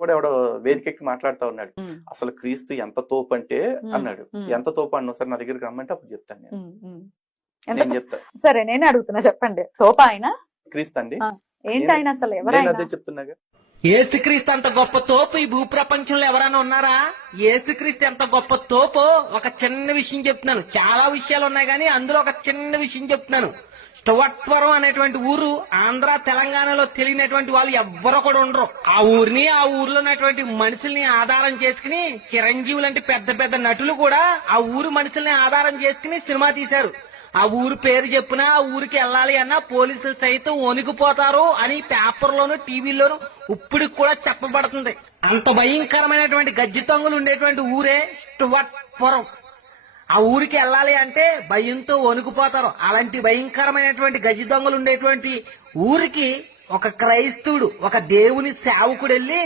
కూడా ఎవడో వేదికెక్కి మాట్లాడుతా ఉన్నాడు. ఉమ్, అసలు క్రీస్తు ఎంత తోపు అంటే ఉమ్, అన్నాడు. ఉమ్, ఎంత తోపు అన్నావు సార్, నా దగ్గరికి రమ్మంటే అప్పుడు చెప్తాను నేను. ఉమ్, ఉమ్. ఎంత నేను చెప్తా సరే నేనే అడుగుతున్నా, చెప్పండి. తోప ఆయన క్రీస్తు అండి. ఆ, ఏంటి నేను ఆయన అసలు నేను ఎవరైనా? అదే చెప్తున్నాగా. ఏసుక్రీస్తు అంత గొప్ప తోపు ఈ భూప్రపంచంలో ఎవరైనా ఉన్నారా? ఏసుక్రీస్తు ఎంత గొప్ప తోపు ఒక చిన్న విషయం చెప్తున్నాను. చాలా విషయాలు ఉన్నాయి కానీ అందులో ఒక చిన్న విషయం చెప్తున్నాను. స్టువర్ట్పురం అనేటువంటి ఊరు ఆంధ్ర తెలంగాణలో తెలియనటువంటి వాళ్ళు ఎవ్వరూ కూడా ఉండరు. ఆ ఊరిని, ఆ ఊర్లో ఉన్నటువంటి మనుషుల్ని ఆధారం చేసుకుని చిరంజీవి లాంటి పెద్ద పెద్ద నటులు కూడా ఆ ఊరు మనుషుల్ని ఆధారం చేసుకుని సినిమా తీశారు. ఆ ఊరు పేరు చెప్పినా ఆ ఊరికి వెళ్ళాలి అన్నా పోలీసులు సైతం వణికిపోతారు అని పేపర్లోను టీవీలోను ఇప్పటికి కూడా చెప్పబడుతుంది. అంత భయంకరమైనటువంటి గజ్జి తొంగలు ఉండేటువంటి ఊరే స్టువర్ట్పురం. ఆ ఊరికి వెళ్ళాలి అంటే భయంతో వణుకుపోతారు. అలాంటి భయంకరమైనటువంటి గజ్జి దొంగలు ఉండేటువంటి ఊరికి ఒక క్రైస్తవుడు, ఒక దేవుని సేవకుడు వెళ్ళి